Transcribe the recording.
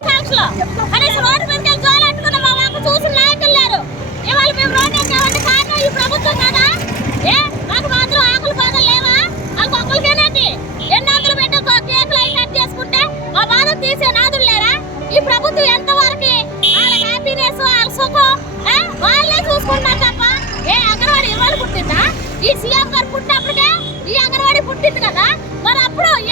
కనీసం రోడ్డు మీదకి జోలెట్టుకున్న మా మాకు చూసిన నాయకులు లేరు. ఇవాళ మేము రోడ్డు ఎక్కామంటే కారణం ఈ ప్రభుత్వం కదా. మాకు మాత్రం ఆకులు బాధలు లేవా? మాకు ఒక్కరికేనాటి ఎన్ని ఆకులు పెట్టి కేకులు అవి కట్ చేసుకుంటే మా బాధ తీసే నాదులు లేరా? ఈ ప్రభుత్వం ఎంతవరకు వాళ్ళ హ్యాపీనెస్ వాళ్ళ సుఖం వాళ్ళే చూసుకుంటారు తప్ప అంగన్వాడీ ఇవాళ పుట్టిందా? ఈ సీఎం గారు పుట్టినప్పటికే ఈ అంగన్వాడీ పుట్టింది కదా. మరి అప్పుడు ఈ